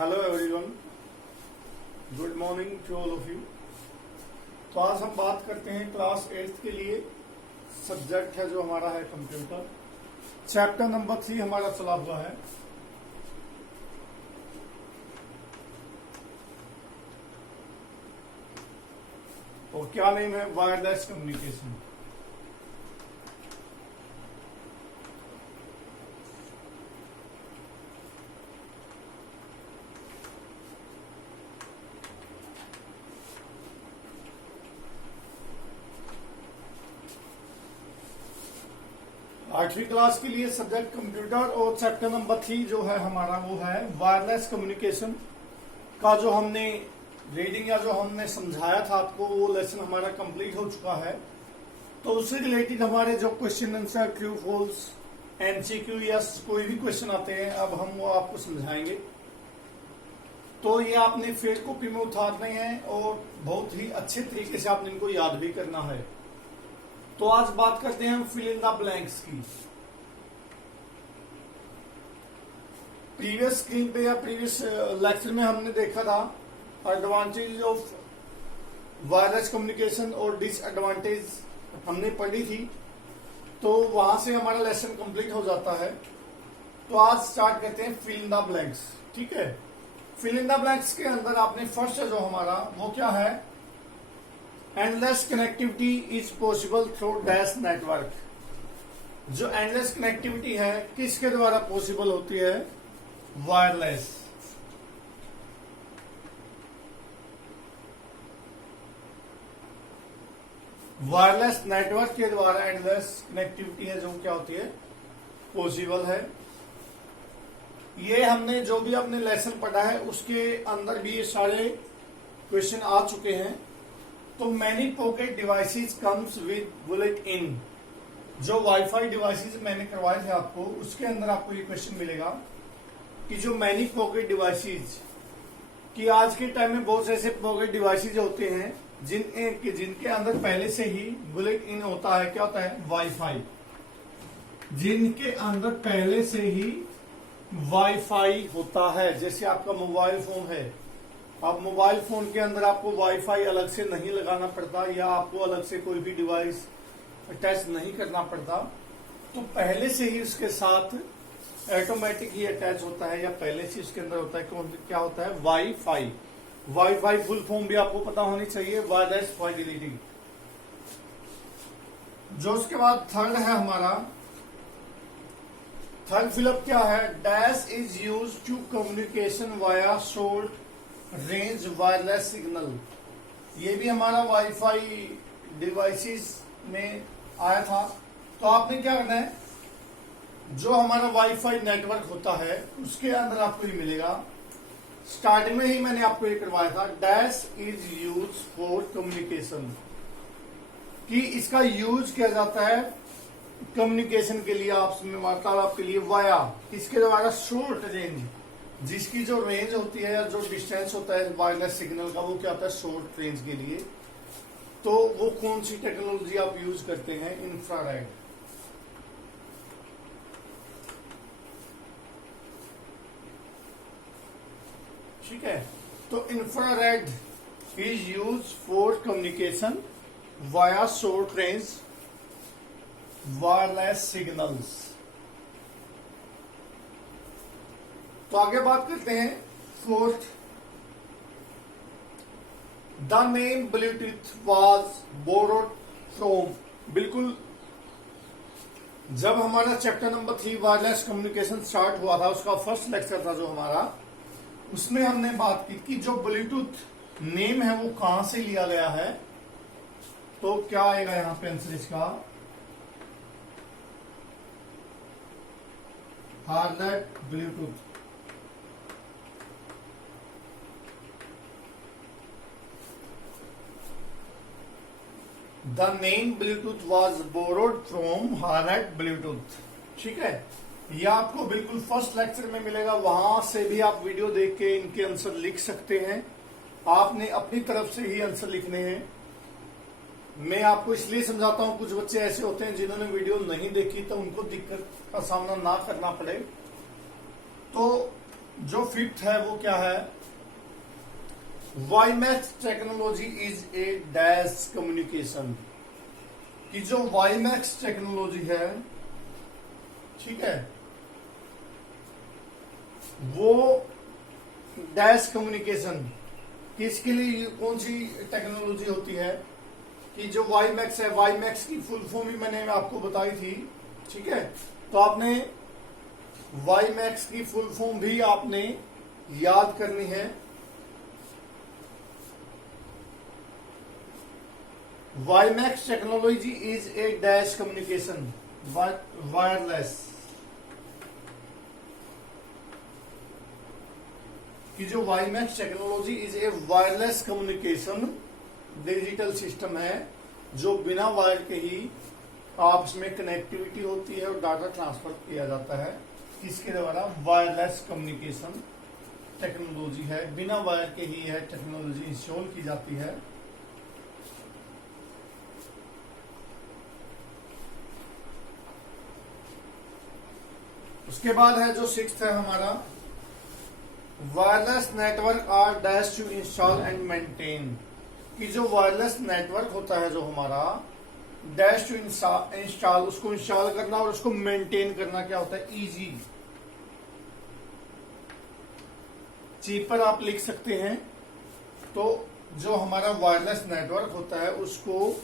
Hello everyone, good morning to all of you. तो आज हम बात करते हैं क्लास 8 के लिए सब्जेक्ट है जो हमारा है कंप्यूटर। चैप्टर नंबर 3 हमारा चला हुआ है। और क्या नेम है? Wireless communication. आठवीं क्लास के लिए सब्जेक्ट कंप्यूटर और चैप्टर नंबर 3 जो है हमारा वो है वायरलेस कम्युनिकेशन का। जो हमने रीडिंग या जो हमने समझाया था आपको वो लेसन हमारा कंप्लीट हो चुका है। तो उससे रिलेटेड हमारे जो question answer, true false, MCQ या कोई भी क्वेश्चन आते हैं अब हम वो आपको समझाएंगे। तो ये आपने फेड कॉपी में उतारने हैं और बहुत ही अच्छे तरीके से आपने इनको याद भी करना है। तो आज बात करते हैं हम फिल इन द ब्लैंक्स की। प्रीवियस स्क्रीन पे या प्रीवियस लेक्चर में हमने देखा था एडवांटेज ऑफ वायरलेस कम्युनिकेशन और डिसएडवांटेज हमने पढ़ी थी। तो वहां से हमारा लेसन कंप्लीट हो जाता है। तो आज स्टार्ट करते हैं फिल इन द ब्लैंक्स। ठीक है, फिल इन द ब्लैंक्स के अंदर आपने फर्स्ट जो हमारा वो क्या है, endless connectivity is possible through dash network. जो एंडलेस कनेक्टिविटी है किसके द्वारा पॉसिबल होती है? वायरलेस। वायरलेस नेटवर्क के द्वारा एंडलेस कनेक्टिविटी है जो क्या होती है? पॉसिबल है। ये हमने जो भी अपने लेसन पढ़ा है उसके अंदर भी ये सारे क्वेश्चन आ चुके हैं। तो many pocket devices comes with bullet in. जो वाईफाई डिवाइसेस मैंने करवाए थे आपको उसके अंदर आपको ये क्वेश्चन मिलेगा कि जो मैनी पॉकेट डिवाइसेस कि आज के टाइम में बहुत से ऐसे पॉकेट डिवाइसेस होते हैं जिनके अंदर पहले से ही बुलेट इन होता है। क्या होता है? वाईफाई। जिनके अंदर पहले से ही वाईफाई होता है। जैसे आपका मोबाइल फोन है, अब मोबाइल फोन के अंदर आपको वाईफाई अलग से नहीं लगाना पड़ता या आपको अलग से कोई भी डिवाइस अटैच नहीं करना पड़ता। तो पहले से ही उसके साथ ऑटोमेटिक ही अटैच होता है या पहले से उसके अंदर होता है। क्या होता है? वाईफाई। वाईफाई फुल फॉर्म भी आपको पता होनी चाहिए, वायरलेस फाइडेलिटी। जो उसके बाद थर्ड है हमारा, थर्ड फिलअप क्या है? Dash is use to communication via short range wireless signal. ये भी हमारा वाईफाई डिवाइसेस में आया था। तो आपने क्या करना है, जो हमारा वाईफाई नेटवर्क होता है उसके अंदर आपको ये मिलेगा। स्टार्टिंग में ही मैंने आपको ये करवाया था, dash is use for communication, कि इसका यूज किया जाता है कम्युनिकेशन के लिए, आपस में वार्तालाप के लिए, वाया इसके द्वारा शॉर्ट रेंज। जिसकी जो रेंज होती है या जो डिस्टेंस होता है वायरलेस सिग्नल का वो क्या होता है? शॉर्ट रेंज के लिए। तो वो कौन सी टेक्नोलॉजी आप यूज करते हैं? इंफ्रारेड। ठीक है, तो infrared is use for communication via short range wireless signals. तो आगे बात करते हैं fourth. The name Bluetooth was borrowed from. बिल्कुल जब हमारा chapter number 3 wireless communication start हुआ था उसका फर्स्ट लेक्चर था जो हमारा, उसमें हमने बात की कि जो ब्लूटूथ नेम है वो कहां से लिया गया है। तो क्या आएगा यहां पे आंसर इसका? Harald Bluetooth. The name Bluetooth was borrowed from Harald Bluetooth. ठीक है, ये आपको बिल्कुल फर्स्ट लेक्चर में मिलेगा। वहां से भी आप वीडियो देख के इनके आंसर लिख सकते हैं। आपने अपनी तरफ से ही आंसर लिखने हैं। मैं आपको इसलिए समझाता हूं, कुछ बच्चे ऐसे होते हैं जिन्होंने वीडियो नहीं देखी तो उनको दिक्कत का सामना ना करना पड़े। तो जो फिफ्थ है वो क्या है, WiMAX technology is a dash communication, कि जो वाईमैक्स टेक्नोलॉजी है, ठीक है, वो डैश कम्युनिकेशन किसके लिए, कौन सी टेक्नोलॉजी होती है, कि जो वाईमैक्स है, वाईमैक्स की फुल फॉर्म भी मैंने आपको बताई थी, ठीक है। तो आपने वाईमैक्स की फुल फॉर्म भी आपने याद करनी है। WiMAX technology is a dash communication wireless, कि जो WiMAX technology is a wireless communication digital system है, जो बिना वायर के ही आपस में कनेक्टिविटी होती है और डाटा ट्रांसफर किया जाता है, किसके द्वारा, वायरलेस कम्युनिकेशन टेक्नोलॉजी है, बिना वायर के ही यह टेक्नोलॉजी इंस्टॉल की जाती है। उसके बाद है जो सिक्स्थ है हमारा, wireless network are dash to install and maintain, कि जो वायरलेस नेटवर्क होता है जो हमारा, डैश टू इंस्टॉल, उसको इंस्टॉल करना और उसको मेंटेन करना क्या होता है, इजी, चीपर आप लिख सकते हैं। तो जो हमारा वायरलेस नेटवर्क होता है उसको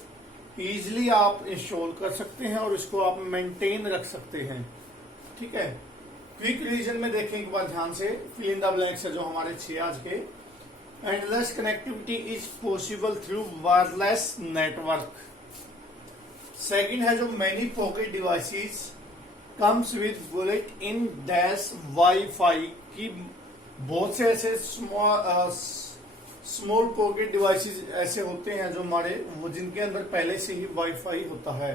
इजीली आप इंस्टॉल कर सकते हैं और इसको आप मेंटेन रख सकते हैं, ठीक है। क्विक रिवीजन में देखें एक बार ध्यान से, फिल इन द ब्लैंक्स है जो हमारे 6 आज के। Endless connectivity is possible through wireless network. Second है जो many pocket devices comes with bullet in dash wifi, की बहुत से ऐसे स्मॉल पॉकेट डिवाइसेस ऐसे होते हैं जो हमारे, वो जिनके अंदर पहले से ही वाईफाई होता है।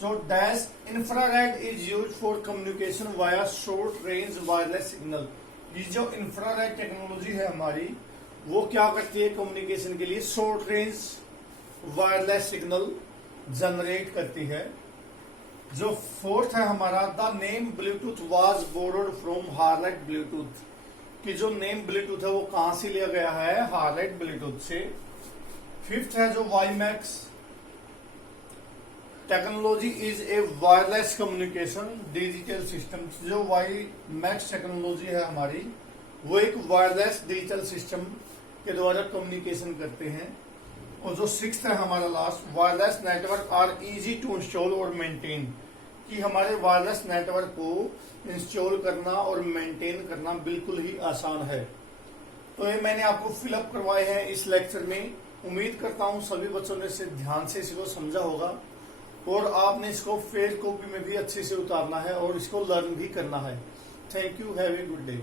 जो dash infrared is use for communication via short range wireless signal, ये जो इंफ्रारेड टेक्नोलॉजी है हमारी, वो क्या करती है, कम्युनिकेशन के लिए short range wireless signal generate करती है। जो फोर्थ है हमारा, the name Bluetooth was borrowed from harlot Bluetooth, कि जो नेम ब्लूटूथ है वो कहां से लिया गया है, हार्लेट ब्लूटूथ से। फिफ्थ है जो WiMAX technology is a wireless communication digital system, जो वाईमैक्स टेक्नोलॉजी है हमारी, वो एक वायरलेस डिजिटल सिस्टम के द्वारा कम्युनिकेशन करते हैं। और जो सिक्स्थ है हमारा last, wireless network are easy to install और मेंटेन, कि हमारे वायरलेस नेटवर्क को इंस्टॉल करना और मेंटेन करना बिल्कुल ही आसान है। तो ये मैंने आपको फिलअप करवाए हैं इस लेक्चर में। उम्मीद करता हूं सभी बच्चों ने इसे ध्यान से इसको समझा होगा और आपने इसको फेयर कॉपी में भी अच्छे से उतारना है और इसको लर्न भी करना है। Thank you, have a good day.